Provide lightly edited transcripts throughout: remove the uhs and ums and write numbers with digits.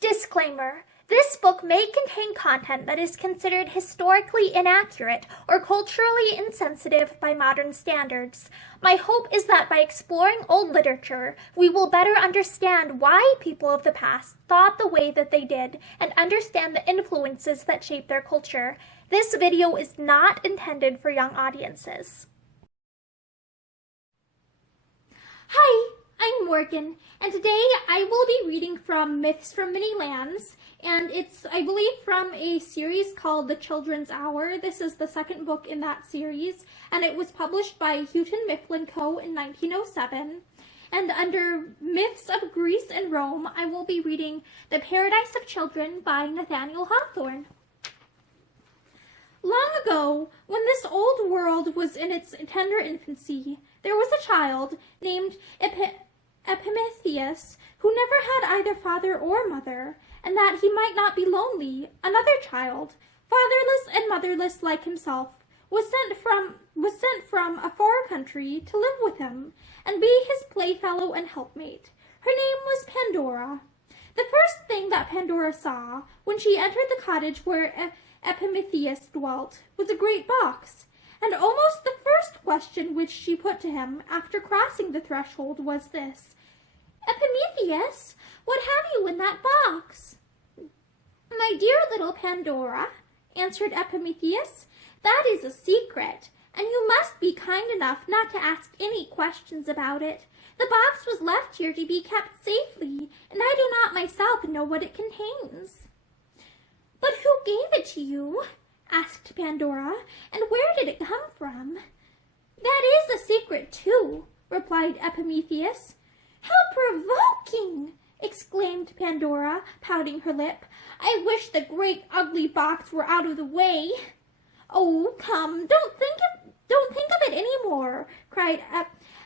Disclaimer. This book may contain content that is considered historically inaccurate or culturally insensitive by modern standards. My hope is that by exploring old literature, we will better understand why people of the past thought the way that they did and understand the influences that shape their culture. This video is not intended for young audiences. Hi, I'm Morgan, and today I will be reading from Myths from Many Lands, and it's, I believe, from a series called The Children's Hour. This is the second book in that series, and it was published by Houghton Mifflin Co. in 1907. And under Myths of Greece and Rome, I will be reading The Paradise of Children by Nathaniel Hawthorne. Long ago, when this old world was in its tender infancy, there was a child named Epimetheus who never had either father or mother, and that he might not be lonely, another child, fatherless and motherless like himself, was sent from a far country to live with him and be his playfellow and helpmate. Her name was Pandora. The first thing that Pandora saw when she entered the cottage where Epimetheus dwelt was a great box, and almost the first question which she put to him after crossing the threshold was this: "Epimetheus, what have you in that box?" "My dear little Pandora," answered Epimetheus, "that is a secret, and you must be kind enough not to ask any questions about it. The box was left here to be kept safely, and I do not myself know what it contains." "But who gave it to you?" asked Pandora, "and where did it come from?" "That is a secret, too," replied Epimetheus. "How provoking!" exclaimed Pandora, pouting her lip. "I wish the great ugly box were out of the way." "Oh, come, don't think of it any more," cried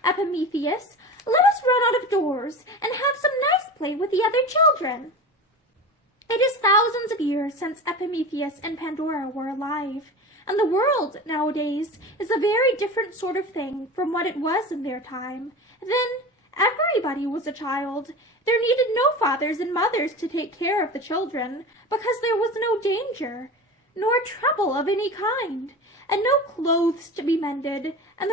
Epimetheus. "Let us run out of doors and have some nice play with the other children." It is thousands of years since Epimetheus and Pandora were alive, and the world nowadays is a very different sort of thing from what it was in their time. Then everybody was a child. There needed no fathers and mothers to take care of the children, because there was no danger, nor trouble of any kind, and no clothes to be mended, and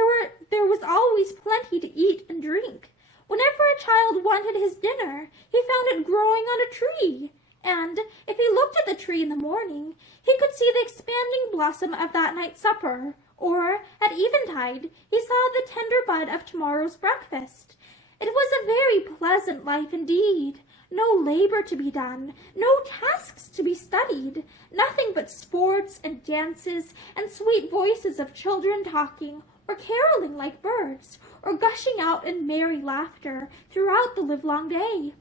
there was always plenty to eat and drink. Whenever a child wanted his dinner, he found it growing on a tree, and if he looked at the tree in the morning, he could see the expanding blossom of that night's supper, or at eventide he saw the tender bud of tomorrow's breakfast. It was a very pleasant life indeed. No labor to be done, no tasks to be studied, nothing but sports and dances and sweet voices of children talking, or caroling like birds, or gushing out in merry laughter throughout the livelong day.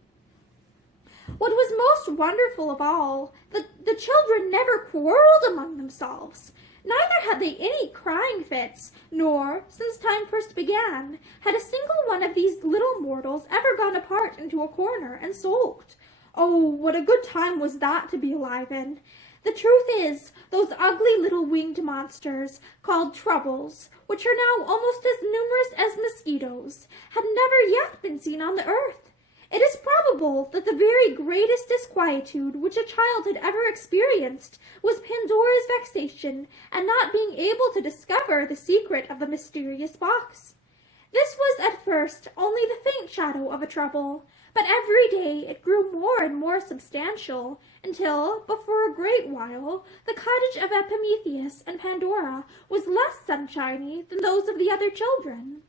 What was most wonderful of all, the children never quarreled among themselves. Neither had they any crying fits, nor, since time first began, had a single one of these little mortals ever gone apart into a corner and sulked. Oh, what a good time was that to be alive in! The truth is, those ugly little winged monsters, called troubles, which are now almost as numerous as mosquitoes, had never yet been seen on the earth. It is probable that the very greatest disquietude which a child had ever experienced was Pandora's vexation at not being able to discover the secret of the mysterious box. This was at first only the faint shadow of a trouble, but every day it grew more and more substantial, until, before a great while, the cottage of Epimetheus and Pandora was less sunshiny than those of the other children.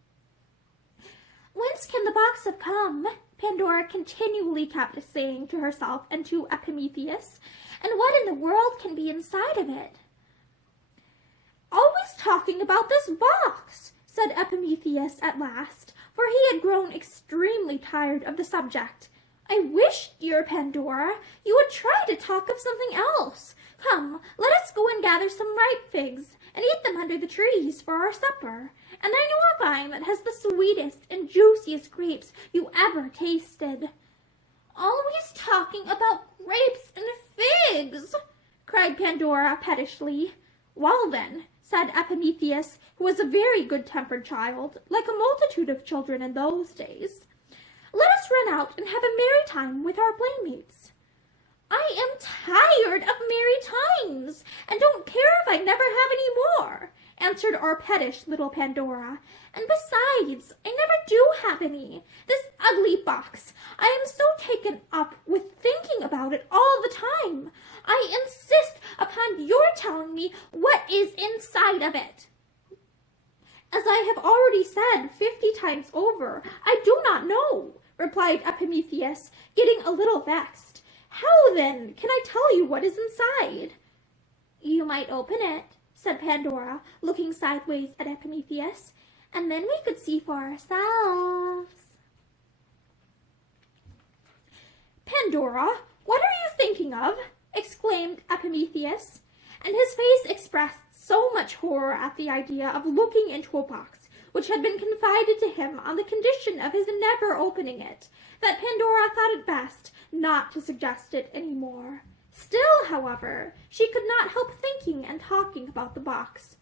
"Whence can the box have come?" Pandora continually kept saying to herself and to Epimetheus, "and what in the world can be inside of it?" "Always talking about this box," said Epimetheus at last, for he had grown extremely tired of the subject. "I wish, dear Pandora, you would try to talk of something else. Come, let us go and gather some ripe figs, and eat them under the trees for our supper. And I know a vine that has the sweetest and juiciest grapes you ever tasted." "Always talking about grapes and figs," cried Pandora pettishly. "Well then," said Epimetheus, who was a very good-tempered child, like a multitude of children in those days, "let us run out and have a merry time with our playmates." I am tired of merry times, and don't care if I never have any more, answered our pettish little Pandora. And besides, I never do have any. This ugly box, I am so taken up with thinking about it all the time. I insist upon your telling me what is inside of it. As I have already said 50 times over, I do not know, replied Epimetheus, getting a little vexed. How, then, can I tell you what is inside? You might open it, said Pandora, looking sideways at Epimetheus, and then we could see for ourselves. Pandora, what are you thinking of? Exclaimed Epimetheus, and his face expressed so much horror at the idea of looking into a box which had been confided to him on the condition of his never opening it, that Pandora thought it best not to suggest it any more. Still, however, she could not help thinking and talking about the box.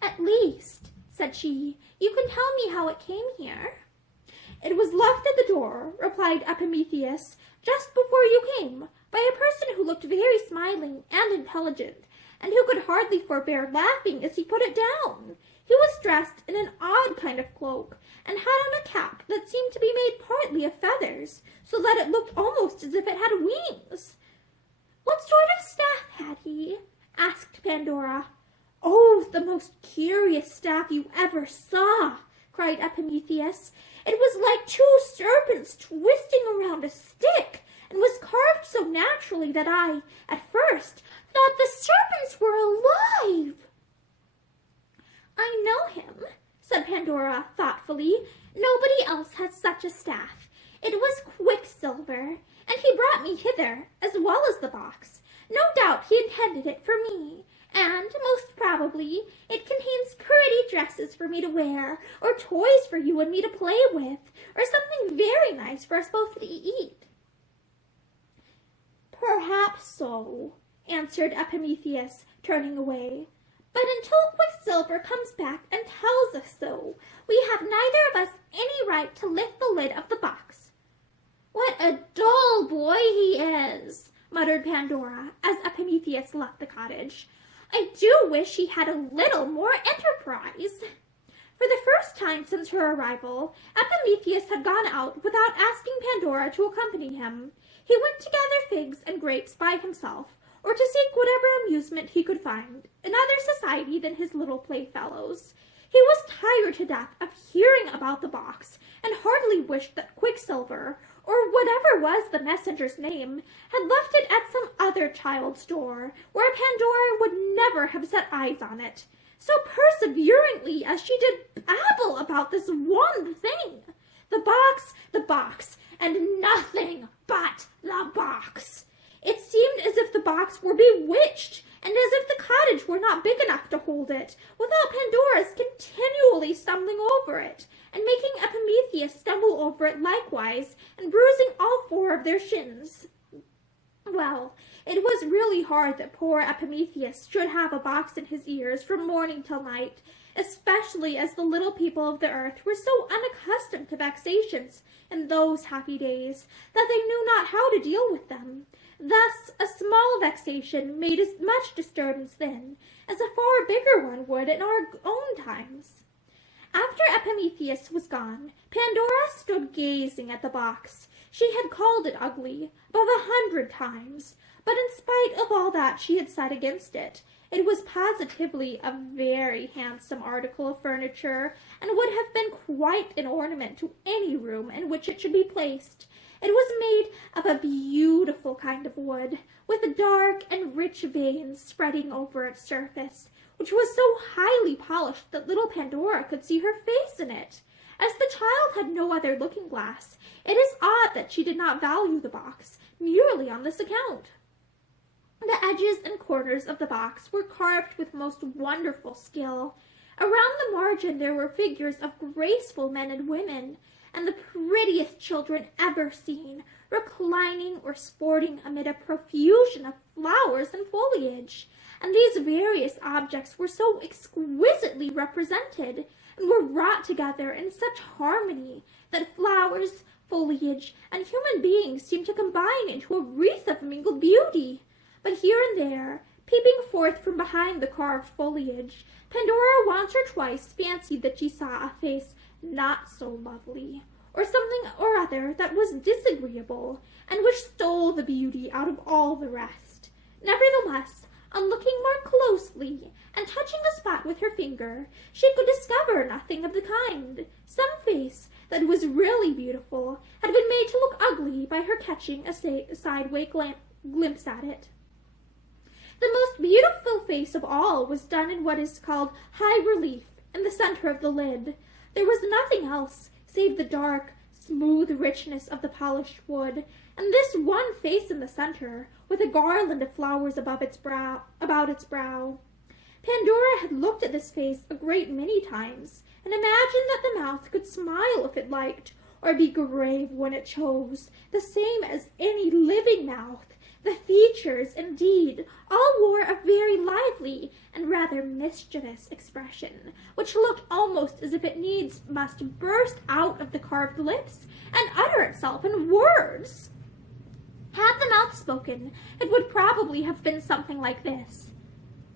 At least, said she, you can tell me how it came here. It was left at the door, replied Epimetheus, just before you came, by a person who looked very smiling and intelligent, and who could hardly forbear laughing as he put it down. He was dressed in an odd kind of cloak, and had on a cap that seemed to be made partly of feathers, so that it looked almost as if it had wings. What sort of staff had he? Asked Pandora. Oh, the most curious staff you ever saw, cried Epimetheus. It was like two serpents twisting around a stick, and was carved so naturally that I, at first, thought the serpents were alive. I know him, said Pandora thoughtfully. Nobody else has such a staff. It was Quicksilver, and he brought me hither, as well as the box. No doubt he intended it for me, and, most probably, it contains pretty dresses for me to wear, or toys for you and me to play with, or something very nice for us both to eat. Perhaps so, answered Epimetheus, turning away. But until Quicksilver comes back and tells us so, we have neither of us any right to lift the lid of the box. What a dull boy he is, muttered Pandora, as Epimetheus left the cottage. I do wish he had a little more enterprise. For the first time since her arrival, Epimetheus had gone out without asking Pandora to accompany him. He went to gather figs and grapes by himself, or to seek whatever amusement he could find in other society than his little playfellows. He was tired to death of hearing about the box, and heartily wished that Quicksilver, or whatever was the messenger's name, had left it at some other child's door, where Pandora would never have set eyes on it, so perseveringly as she did babble about this one thing. The box, and nothing but the box. It seemed as if the box were bewitched, and as if the cottage were not big enough to hold it, without Pandora's continually stumbling over it, and making Epimetheus stumble over it likewise, and bruising all four of their shins. Well, it was really hard that poor Epimetheus should have a box in his ears from morning till night, especially as the little people of the earth were so unaccustomed to vexations in those happy days that they knew not how to deal with them. Thus, a small vexation made as much disturbance then as a far bigger one would in our own times. After Epimetheus was gone, Pandora stood gazing at the box. She had called it ugly above 100 times, but in spite of all that she had said against it, it was positively a very handsome article of furniture, and would have been quite an ornament to any room in which it should be placed. It was made of a beautiful kind of wood, with dark and rich veins spreading over its surface, which was so highly polished that little Pandora could see her face in it. As the child had no other looking-glass, it is odd that she did not value the box, merely on this account. The edges and corners of the box were carved with most wonderful skill. Around the margin there were figures of graceful men and women, and the prettiest children ever seen, reclining or sporting amid a profusion of flowers and foliage. And these various objects were so exquisitely represented, and were wrought together in such harmony, that flowers, Foliage and human beings seemed to combine into a wreath of mingled beauty. But here and there, peeping forth from behind the carved foliage, Pandora once or twice fancied that she saw a face not so lovely, or something or other that was disagreeable, and which stole the beauty out of all the rest. Nevertheless, on looking more closely, and touching the spot with her finger, she could discover nothing of the kind. Some face that was really beautiful had been made to look ugly by her catching a sideway glimpse at it. The most beautiful face of all was done in what is called high relief, in the center of the lid. There was nothing else save the dark, smooth richness of the polished wood, and this one face in the center, with a garland of flowers about its brow. Pandora had looked at this face a great many times, and imagined that the mouth could smile if it liked, or be grave when it chose, the same as any living mouth. The features, indeed, all wore a very lively and rather mischievous expression, which looked almost as if it needs must burst out of the carved lips and utter itself in words. Had the mouth spoken, it would probably have been something like this.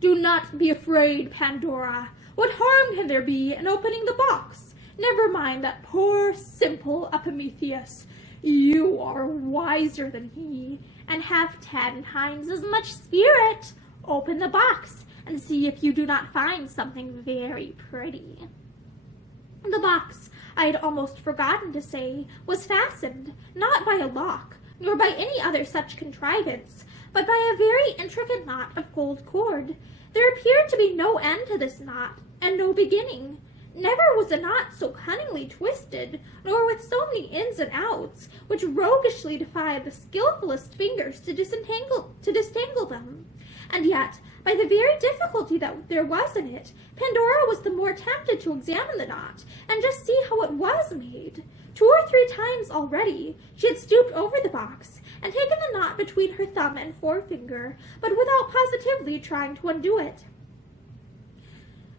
"Do not be afraid, Pandora. What harm can there be in opening the box? Never mind that poor, simple Epimetheus. You are wiser than he, and have 10 times as much spirit. Open the box, and see if you do not find something very pretty." The box, I had almost forgotten to say, was fastened, not by a lock, nor by any other such contrivance, but by a very intricate knot of gold cord. There appeared to be no end to this knot, and no beginning. Never was a knot so cunningly twisted, nor with so many ins and outs, which roguishly defied the skillfulest fingers to disentangle them. And yet, by the very difficulty that there was in it, Pandora was the more tempted to examine the knot, and just see how it was made. 2 or 3 times already she had stooped over the box, and taken the knot between her thumb and forefinger, but without positively trying to undo it.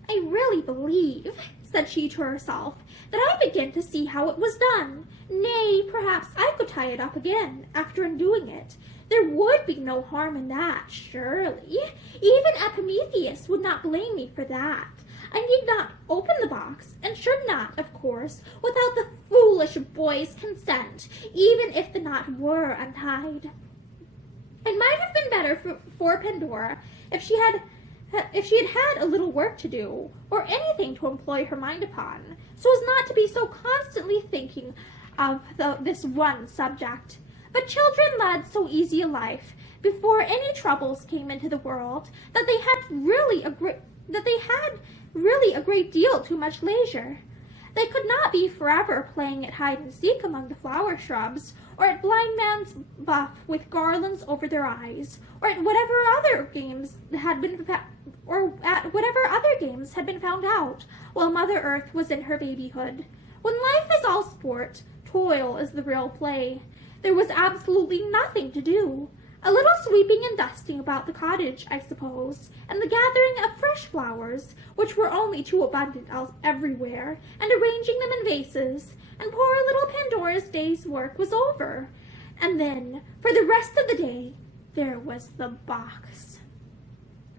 "I really believe," said she to herself, "that I begin to see how it was done. Nay, perhaps I could tie it up again, after undoing it. There would be no harm in that, surely. Even Epimetheus would not blame me for that. I need not open the box, and should not, of course, without the foolish boy's consent, even if the knot were untied." It might have been better for Pandora if she had had a little work to do, or anything to employ her mind upon, so as not to be so constantly thinking of this one subject. But children led so easy a life, before any troubles came into the world, that they had really a great deal too much leisure. They could not be forever playing at hide-and-seek among the flower shrubs, or at blind man's buff with garlands over their eyes, or at whatever other games had been found out, while Mother Earth was in her babyhood. When life is all sport, toil is the real play. There was absolutely nothing to do. A little sweeping and dusting about the cottage, I suppose, and the gathering of fresh flowers, which were only too abundant everywhere, and arranging them in vases, and poor little Pandora's day's work was over. And then, for the rest of the day, there was the box.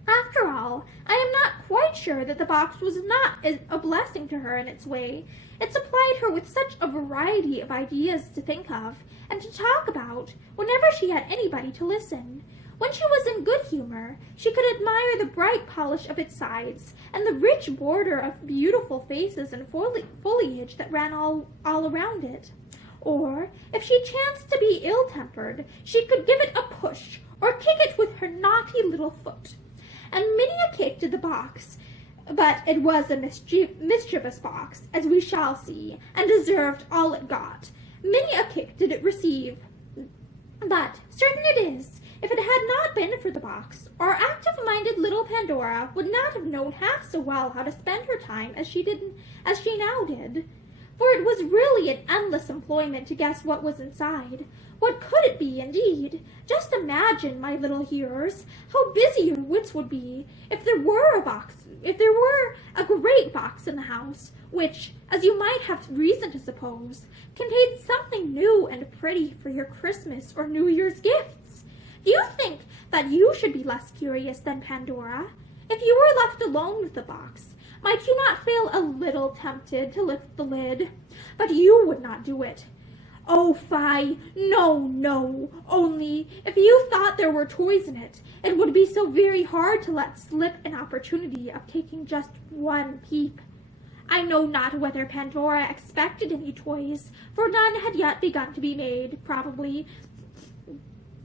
After all, I am not quite sure that the box was not a blessing to her in its way. It supplied her with such a variety of ideas to think of, and to talk about, whenever she had anybody to listen. When she was in good humor, she could admire the bright polish of its sides, and the rich border of beautiful faces and foliage that ran all around it. Or, if she chanced to be ill-tempered, she could give it a push, or kick it with her naughty little foot. And many a kick did the box, but it was a mischievous box, as we shall see, and deserved all it got. Many a kick did it receive. But certain it is, if it had not been for the box, our active-minded little Pandora would not have known half so well how to spend her time as she now did. for it was really an endless employment to guess what was inside. What could it be, indeed? Just imagine, my little hearers, how busy your wits would be if there were a great box in the house, which, as you might have reason to suppose, contained something new and pretty for your Christmas or New Year's gifts. Do you think that you should be less curious than Pandora? If you were left alone with the box, might you not feel a little tempted to lift the lid? But you would not do it. Oh, fie, no, only, if you thought there were toys in it, it would be so very hard to let slip an opportunity of taking just one peep. I know not whether Pandora expected any toys, for none had yet begun to be made, probably,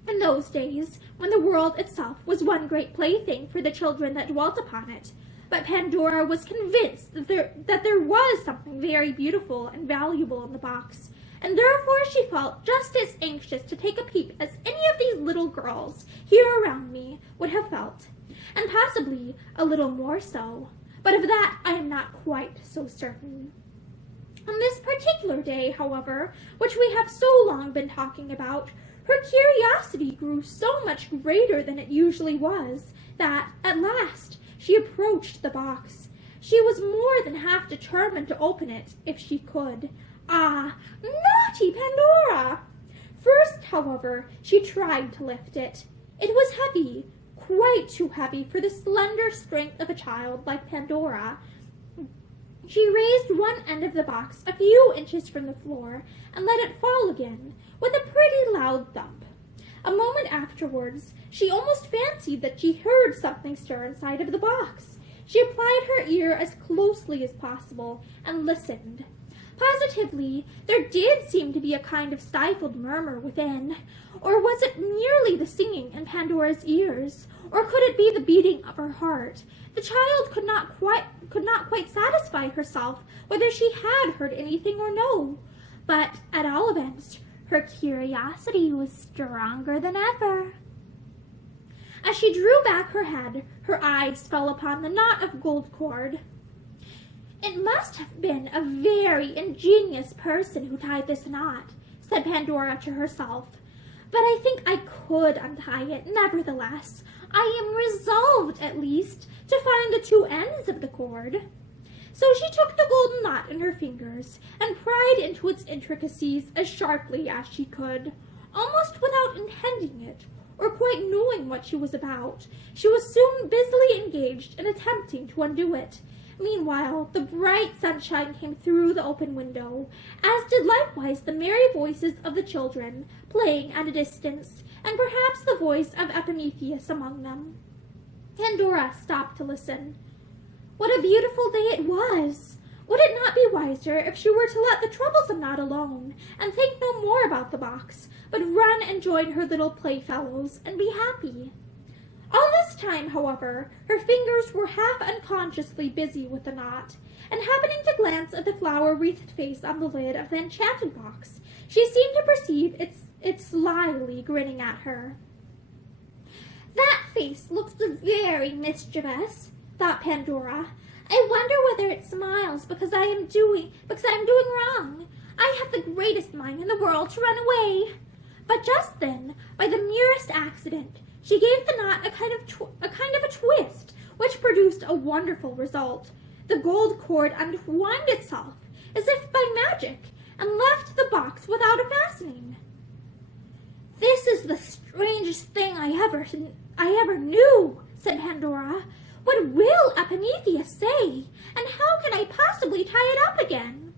in those days, when the world itself was one great plaything for the children that dwelt upon it. But Pandora was convinced that there was something very beautiful and valuable in the box, and therefore she felt just as anxious to take a peep as any of these little girls here around me would have felt, and possibly a little more so. But of that I am not quite so certain. On this particular day, however, which we have so long been talking about, her curiosity grew so much greater than it usually was, that, at last, she approached the box. She was more than half determined to open it, if she could. Ah, naughty Pandora! First, however, she tried to lift it. It was heavy, quite too heavy for the slender strength of a child like Pandora. She raised one end of the box a few inches from the floor and let it fall again, with a pretty loud thump. A moment afterwards, she almost fancied that she heard something stir inside of the box. She applied her ear as closely as possible and listened. Positively, there did seem to be a kind of stifled murmur within. Or was it merely the singing in Pandora's ears? Or could it be the beating of her heart? The child could not quite satisfy herself whether she had heard anything or no. But, at all events, her curiosity was stronger than ever. As she drew back her head, her eyes fell upon the knot of gold cord. "It must have been a very ingenious person who tied this knot," said Pandora to herself. "But I think I could untie it, nevertheless. I am resolved, at least, to find the two ends of the cord." So she took the golden knot in her fingers and pried into its intricacies as sharply as she could. Almost without intending it, or quite knowing what she was about, she was soon busily engaged in attempting to undo it. Meanwhile, the bright sunshine came through the open window, as did likewise the merry voices of the children, playing at a distance, and perhaps the voice of Epimetheus among them. Pandora stopped to listen. What a beautiful day it was! Would it not be wiser if she were to let the troublesome knot alone, and think no more about the box, but run and join her little playfellows, and be happy? All this time, however, her fingers were half unconsciously busy with the knot, and happening to glance at the flower-wreathed face on the lid of the enchanted box, she seemed to perceive it slyly grinning at her. "That face looks very mischievous," thought Pandora. "I wonder whether it smiles because I am doing wrong. I have the greatest mind in the world to run away." But just then, by the merest accident, she gave the knot a kind of a twist, which produced a wonderful result. The gold cord unwound itself, as if by magic, and left the box without a fastening. "This is the strangest thing I ever knew," said Pandora. "What will Epimetheus say? And how can I possibly tie it up again?"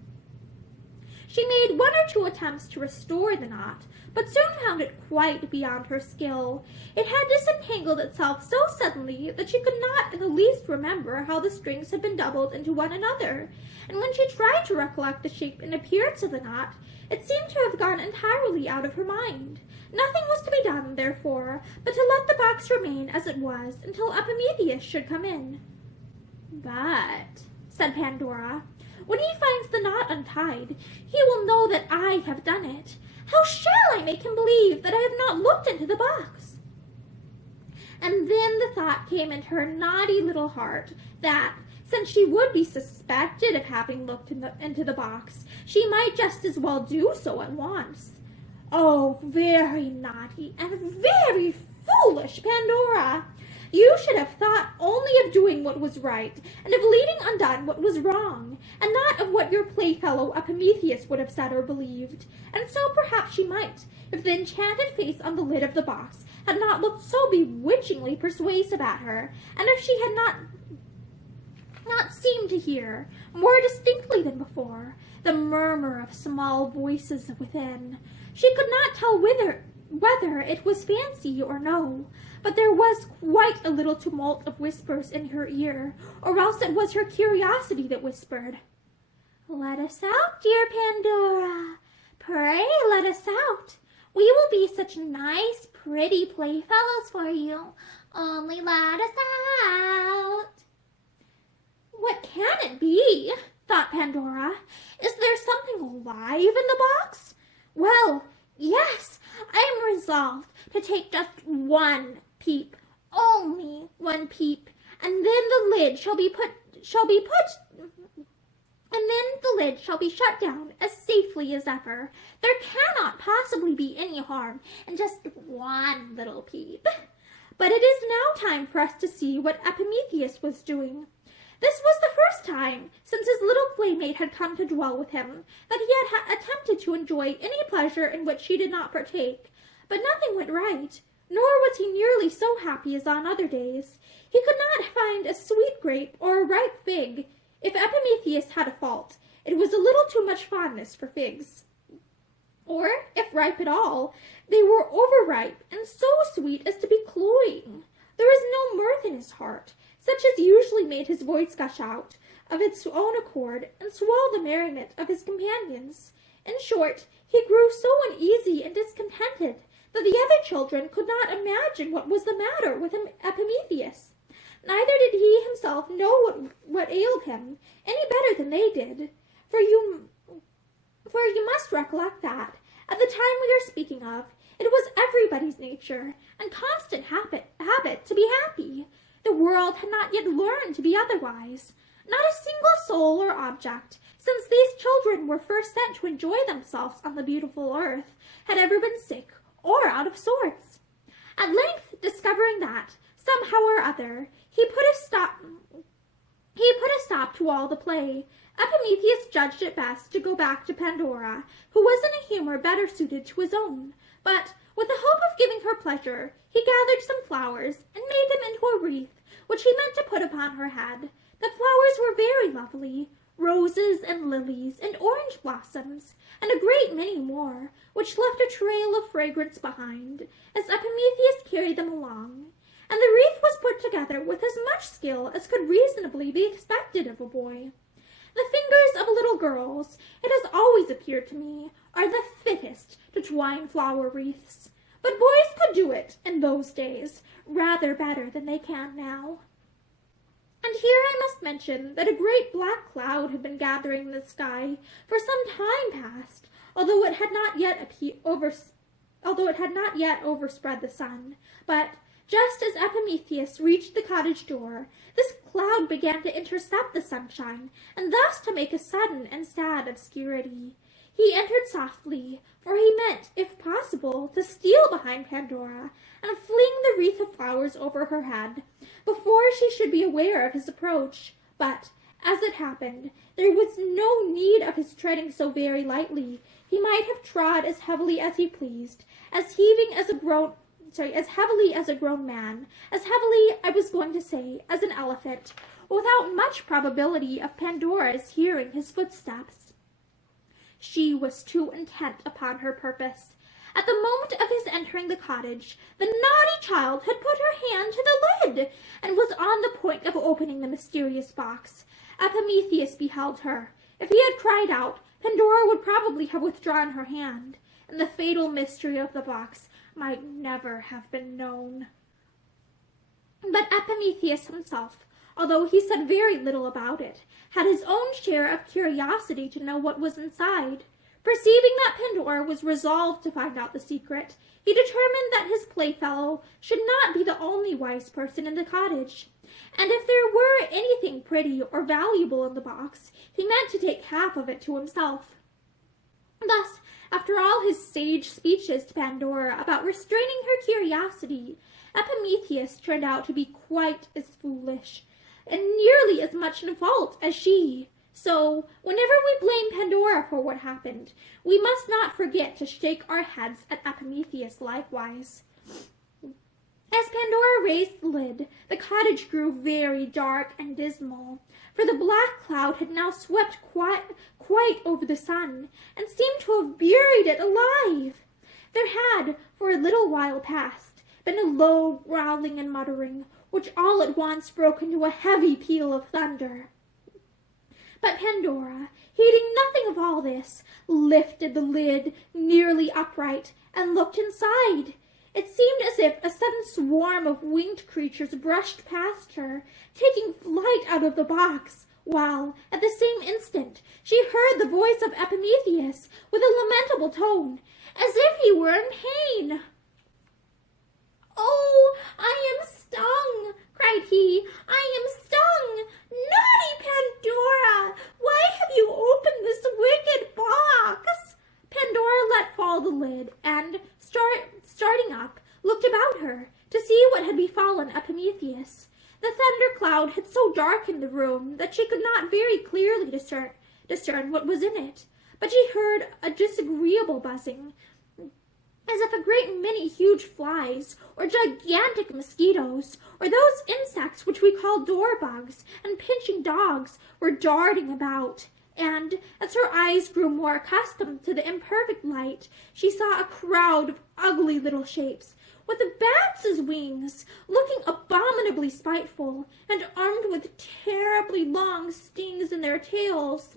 She made one or two attempts to restore the knot, but soon found it quite beyond her skill. It had disentangled itself so suddenly that she could not in the least remember how the strings had been doubled into one another, and when she tried to recollect the shape and appearance of the knot, it seemed to have gone entirely out of her mind. Nothing was to be done, therefore, but to let the box remain as it was until Epimetheus should come in. "But," said Pandora, "when he finds the knot untied, he will know that I have done it. How shall I make him believe that I have not looked into the box?" And then the thought came into her naughty little heart that, Since she would be suspected of having looked into the box, she might just as well do so at once. Oh, very naughty and very foolish Pandora! You should have thought only of doing what was right, and of leaving undone what was wrong, and not of what your playfellow Epimetheus would have said or believed. And so perhaps she might, if the enchanted face on the lid of the box had not looked so bewitchingly persuasive at her, and if she had not seemed to hear, more distinctly than before, the murmur of small voices within. She could not tell whether it was fancy or no, but there was quite a little tumult of whispers in her ear, or else it was her curiosity that whispered. "Let us out, dear Pandora. Pray let us out. We will be such nice, pretty playfellows for you. Only let us out." What can it be? Thought Pandora. Is there something alive in the box? Well, yes, I am resolved to take just one peep, only one peep, and then the lid shall be shut down as safely as ever. There cannot possibly be any harm in just one little peep. But it is now time for us to see what Epimetheus was doing. This was the first time, since his little playmate had come to dwell with him, that he had attempted to enjoy any pleasure in which she did not partake. But nothing went right, nor was he nearly so happy as on other days. He could not find a sweet grape or a ripe fig. If Epimetheus had a fault, it was a little too much fondness for figs. Or, if ripe at all, they were overripe and so sweet as to be cloying. There was no mirth in his heart, such as usually made his voice gush out of its own accord and swell the merriment of his companions. In short, he grew so uneasy and discontented that the other children could not imagine what was the matter with Epimetheus. Neither did he himself know what ailed him any better than they did, for you must recollect that, at the time we are speaking of, it was everybody's nature and constant habit to be happy. The world had not yet learned to be otherwise. Not a single soul or object, since these children were first sent to enjoy themselves on the beautiful earth, had ever been sick or out of sorts. At length, discovering that, somehow or other, he put a stop to all the play, Epimetheus judged it best to go back to Pandora, who was in a humor better suited to his own. But, with the hope of giving her pleasure, he gathered some flowers and made them into a wreath, which he meant to put upon her head. The flowers were very lovely, roses and lilies and orange blossoms, and a great many more, which left a trail of fragrance behind, as Epimetheus carried them along. And the wreath was put together with as much skill as could reasonably be expected of a boy. The fingers of little girls, it has always appeared to me, are the fittest to twine flower wreaths. But boys could do it, in those days, rather better than they can now. And here I must mention that a great black cloud had been gathering in the sky for some time past, although it had not yet overspread the sun. But just as Epimetheus reached the cottage door, this cloud began to intercept the sunshine, and thus to make a sudden and sad obscurity. He entered softly, for he meant, if possible, to steal behind Pandora and fling the wreath of flowers over her head, before she should be aware of his approach. But, as it happened, there was no need of his treading so very lightly. He might have trod as heavily as he pleased, as heavily as a grown man, as heavily, I was going to say, as an elephant, without much probability of Pandora's hearing his footsteps. She was too intent upon her purpose. At the moment of his entering the cottage, the naughty child had put her hand to the lid, and was on the point of opening the mysterious box. Epimetheus beheld her. If he had cried out, Pandora would probably have withdrawn her hand, and the fatal mystery of the box might never have been known. But Epimetheus himself, although he said very little about it, had his own share of curiosity to know what was inside. Perceiving that Pandora was resolved to find out the secret, he determined that his playfellow should not be the only wise person in the cottage. And if there were anything pretty or valuable in the box, he meant to take half of it to himself. Thus, after all his sage speeches to Pandora about restraining her curiosity, Epimetheus turned out to be quite as foolish, and nearly as much in fault as she. So, whenever we blame Pandora for what happened, we must not forget to shake our heads at Epimetheus likewise. As Pandora raised the lid, the cottage grew very dark and dismal, for the black cloud had now swept quite over the sun, and seemed to have buried it alive. There had, for a little while past, been a low growling and muttering, which all at once broke into a heavy peal of thunder. But Pandora, heeding nothing of all this, lifted the lid nearly upright and looked inside. It seemed as if a sudden swarm of winged creatures brushed past her, taking flight out of the box, while, at the same instant, she heard the voice of Epimetheus with a lamentable tone, as if he were in pain. "Oh, I am stung!" cried he. "I am stung! Naughty Pandora! Why have you opened this wicked box?" Pandora let fall the lid and, starting up, looked about her to see what had befallen Epimetheus. The thunder cloud had so darkened the room that she could not very clearly discern what was in it, but she heard a disagreeable buzzing, as if a great many huge flies, or gigantic mosquitoes, or those insects which we call door-bugs and pinching dogs, were darting about. And, as her eyes grew more accustomed to the imperfect light, she saw a crowd of ugly little shapes, with bats' wings, looking abominably spiteful, and armed with terribly long stings in their tails.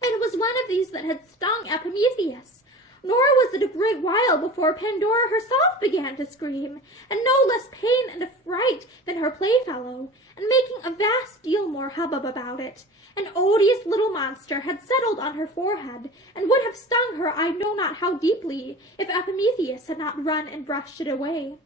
It was one of these that had stung Epimetheus. Nor was it a great while before Pandora herself began to scream, and no less pain and affright than her playfellow, and making a vast deal more hubbub about it. An odious little monster had settled on her forehead, and would have stung her I know not how deeply, if Epimetheus had not run and brushed it away.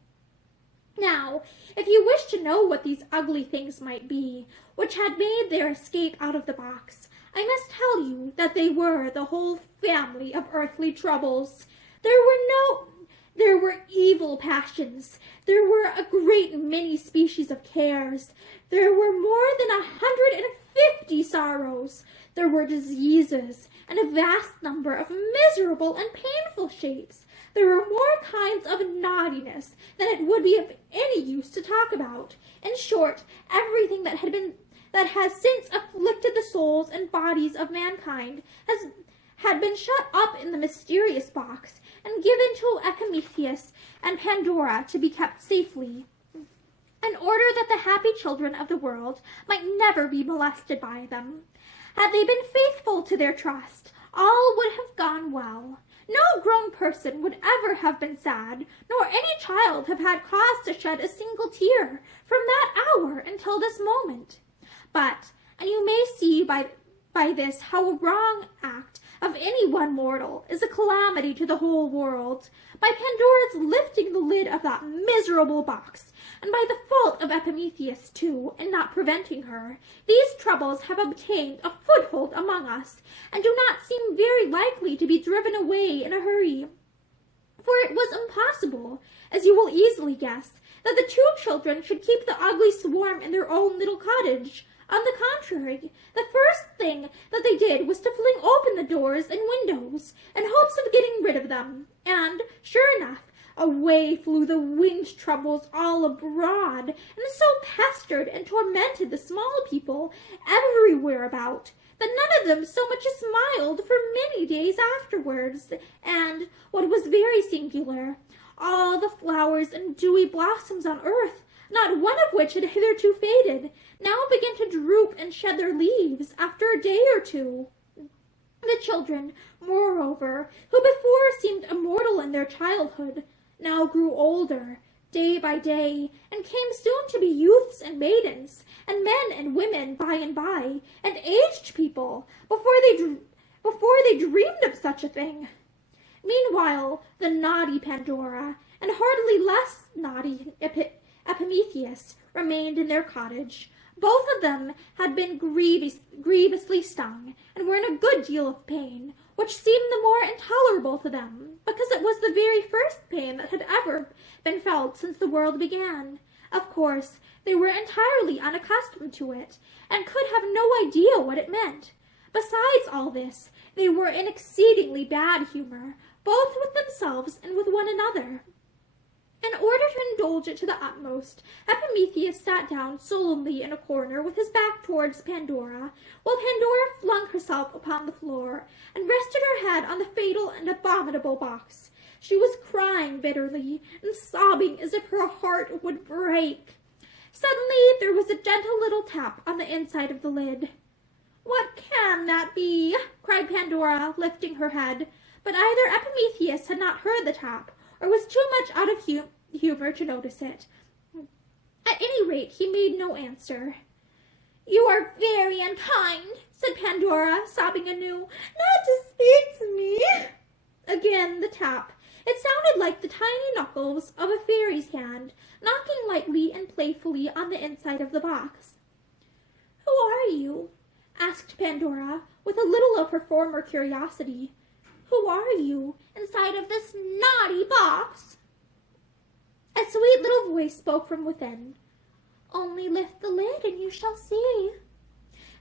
Now, if you wish to know what these ugly things might be, which had made their escape out of the box, I must tell you that they were the whole family of earthly troubles. There were evil passions. There were a great many species of cares. There were more than 150 sorrows. There were diseases, and a vast number of miserable and painful shapes. There were more kinds of naughtiness than it would be of any use to talk about. In short, everything that has since afflicted the souls and bodies of mankind had been shut up in the mysterious box and given to Epimetheus and Pandora to be kept safely, in order that the happy children of the world might never be molested by them. Had they been faithful to their trust, all would have gone well. No grown person would ever have been sad, nor any child have had cause to shed a single tear from that hour until this moment. But, and you may see by this how a wrong act of any one mortal is a calamity to the whole world, by Pandora's lifting the lid of that miserable box, and by the fault of Epimetheus, too, in not preventing her, these troubles have obtained a foothold among us, and do not seem very likely to be driven away in a hurry. For it was impossible, as you will easily guess, that the two children should keep the ugly swarm in their own little cottage. On the contrary, the first thing that they did was to fling open the doors and windows, in hopes of getting rid of them, and, sure enough, away flew the winged troubles all abroad, and so pestered and tormented the small people everywhere about, that none of them so much as smiled for many days afterwards, and, what was very singular, all the flowers and dewy blossoms on earth, not one of which had hitherto faded, now began to droop and shed their leaves after a day or two. The children, moreover, who before seemed immortal in their childhood, now grew older, day by day, and came soon to be youths and maidens, and men and women by and by, and aged people, before they dreamed of such a thing. Meanwhile, the naughty Pandora, and hardly less naughty Epimetheus, Epimetheus remained in their cottage. Both of them had been grievously stung, and were in a good deal of pain, which seemed the more intolerable to them, because it was the very first pain that had ever been felt since the world began. Of course, they were entirely unaccustomed to it, and could have no idea what it meant. Besides all this, they were in exceedingly bad humor, both with themselves and with one another. In order to indulge it to the utmost, Epimetheus sat down solemnly in a corner with his back towards Pandora, while Pandora flung herself upon the floor, and rested her head on the fatal and abominable box. She was crying bitterly, and sobbing as if her heart would break. Suddenly there was a gentle little tap on the inside of the lid. "What can that be?" cried Pandora, lifting her head. But either Epimetheus had not heard the tap, or was too much out of humor to notice it. At any rate, he made no answer. "You are very unkind," said Pandora, sobbing anew, "not to speak to me." Again the tap. It sounded like the tiny knuckles of a fairy's hand, knocking lightly and playfully on the inside of the box. "Who are you?" asked Pandora, with a little of her former curiosity. "Who are you inside of this naughty box?" A sweet little voice spoke from within. "Only lift the lid and you shall see."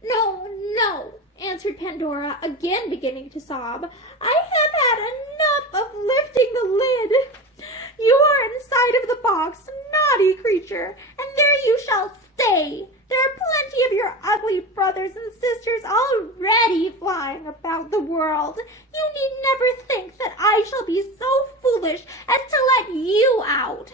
"No, no," answered Pandora, again beginning to sob. "I have had enough of lifting the lid. You are inside of the box, naughty creature, and there you shall stay. There are plenty of your ugly brothers and sisters already flying about the world. You need never think that I shall be so foolish as to let you out."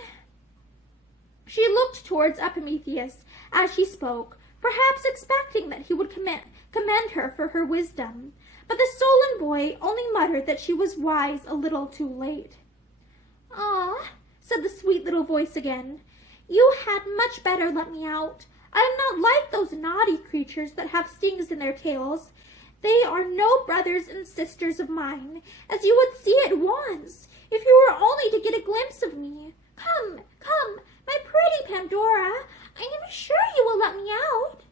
She looked towards Epimetheus as she spoke, perhaps expecting that he would commend her for her wisdom, but the sullen boy only muttered that she was wise a little too late. "Ah," said the sweet little voice again, "you had much better let me out. I am not like those naughty creatures that have stings in their tails. They are no brothers and sisters of mine, as you would see at once, if you were only to get a glimpse of me. Come, come, my pretty Pandora, I am sure you will let me out."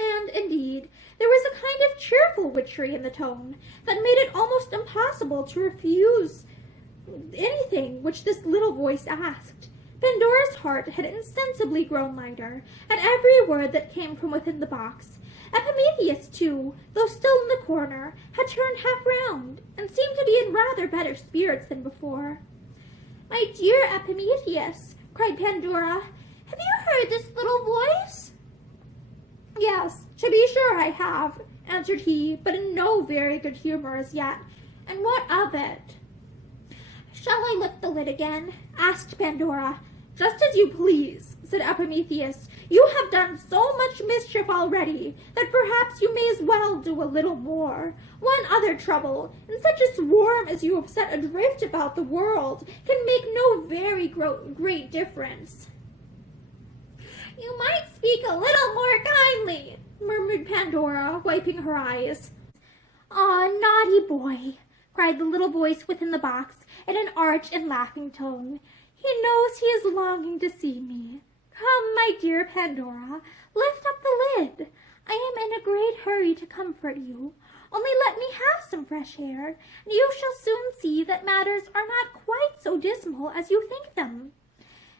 And, indeed, there was a kind of cheerful witchery in the tone that made it almost impossible to refuse anything which this little voice asked. Pandora's heart had insensibly grown lighter at every word that came from within the box. Epimetheus, too, though still in the corner, had turned half round, and seemed to be in rather better spirits than before. "My dear Epimetheus," cried Pandora, "have you heard this little voice?" "Yes, to be sure I have," answered he, but in no very good humor as yet. "And what of it?" "Shall I lift the lid again?" asked Pandora. "Just as you please," said Epimetheus. "You have done so much mischief already that perhaps you may as well do a little more. One other trouble, and such a swarm as you have set adrift about the world, can make no very great difference." "You might speak a little more kindly," murmured Pandora, wiping her eyes. "Ah, naughty boy," cried the little voice within the box in an arch and laughing tone. "He knows he is longing to see me. Come, my dear Pandora, lift up the lid. I am in a great hurry to comfort you. Only let me have some fresh air, and you shall soon see that matters are not quite so dismal as you think them."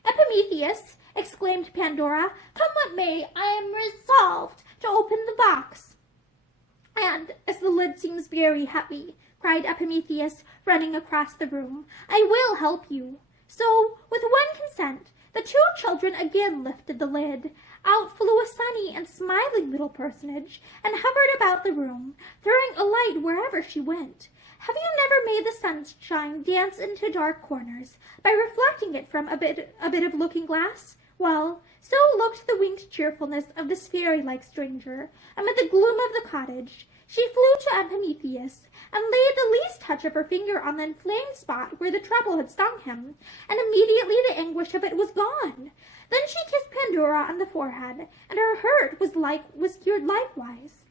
"Epimetheus," exclaimed Pandora, "come what may, I am resolved to open the box." "And as the lid seems very heavy," cried Epimetheus, running across the room, "I will help you." So, with one consent, the two children again lifted the lid. Out flew a sunny and smiling little personage, and hovered about the room, throwing a light wherever she went. Have you never made the sunshine dance into dark corners, by reflecting it from a bit of looking-glass? Well, so looked the winged cheerfulness of this fairy-like stranger, amid the gloom of the cottage. She flew to Epimetheus, and laid the least touch of her finger on the inflamed spot where the trouble had stung him, and immediately the anguish of it was gone. Then she kissed Pandora on the forehead, and her hurt was cured likewise.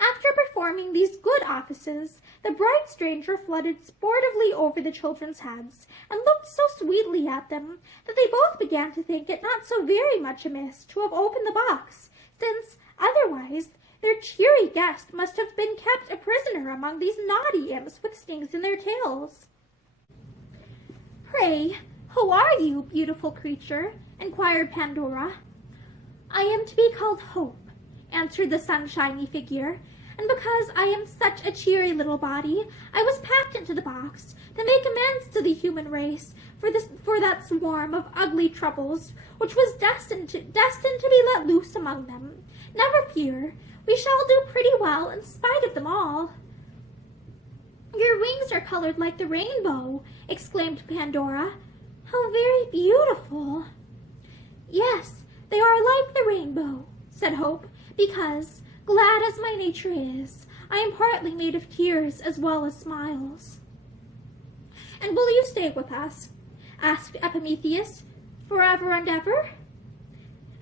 After performing these good offices, the bright stranger fluttered sportively over the children's heads, and looked so sweetly at them that they both began to think it not so very much amiss to have opened the box, since, otherwise, their cheery guest must have been kept a prisoner among these naughty imps with stings in their tails. "Pray, who are you, beautiful creature?" inquired Pandora. "I am to be called Hope," answered the sunshiny figure, "and because I am such a cheery little body, I was packed into the box to make amends to the human race for that swarm of ugly troubles which was destined to be let loose among them. Never fear, we shall do pretty well in spite of them all." "Your wings are colored like the rainbow," exclaimed Pandora. "How very beautiful." "Yes, they are like the rainbow," said Hope, "because, glad as my nature is, I am partly made of tears as well as smiles." "And will you stay with us?" asked Epimetheus, "forever and ever?"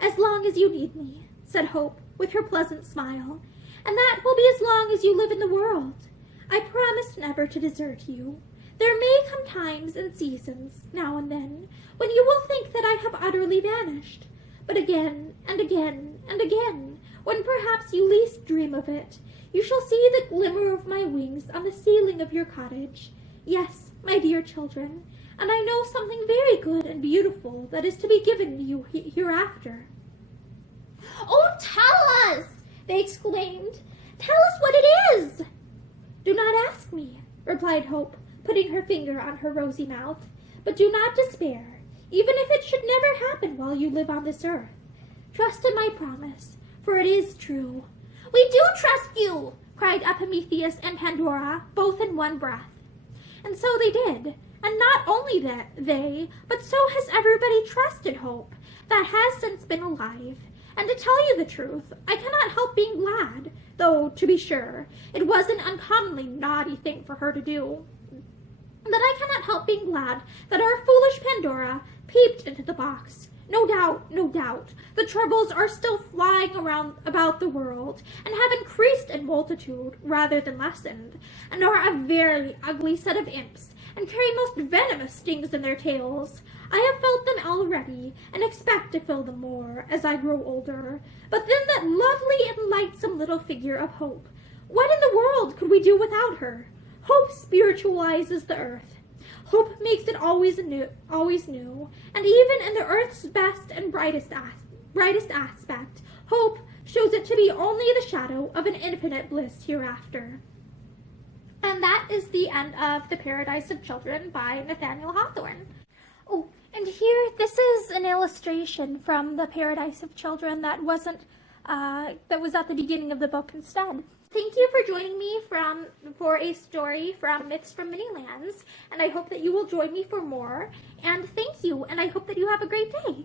"As long as you need me," said Hope, with her pleasant smile, "and that will be as long as you live in the world. I promise never to desert you. There may come times and seasons, now and then, when you will think that I have utterly vanished. But again, and again, and again, when perhaps you least dream of it, you shall see the glimmer of my wings on the ceiling of your cottage. Yes, my dear children, and I know something very good and beautiful that is to be given you hereafter." "Oh, tell us!" they exclaimed. "Tell us what it is!" "Do not ask me," replied Hope, putting her finger on her rosy mouth, "but do not despair, even if it should never happen while you live on this earth. Trust in my promise, for it is true." "We do trust you!" cried Epimetheus and Pandora, both in one breath. And so they did, and not only that they, but so has everybody trusted Hope, that has since been alive. And to tell you the truth, I cannot help being glad, though, to be sure, it was an uncommonly naughty thing for her to do, that I cannot help being glad that our foolish Pandora peeped into the box. No doubt, the troubles are still flying about the world, and have increased in multitude rather than lessened, and are a very ugly set of imps, and carry most venomous stings in their tails. I have felt them already, and expect to feel them more as I grow older. But then that lovely and lightsome little figure of Hope. What in the world could we do without her? Hope spiritualizes the earth. Hope makes it always new, and even in the earth's best and brightest aspect, Hope shows it to be only the shadow of an infinite bliss hereafter. And that is the end of The Paradise of Children by Nathaniel Hawthorne. Oh, and here, this is an illustration from The Paradise of Children that was at the beginning of the book instead. Thank you for joining me for a story from Myths from Many Lands, and I hope that you will join me for more. And thank you, and I hope that you have a great day.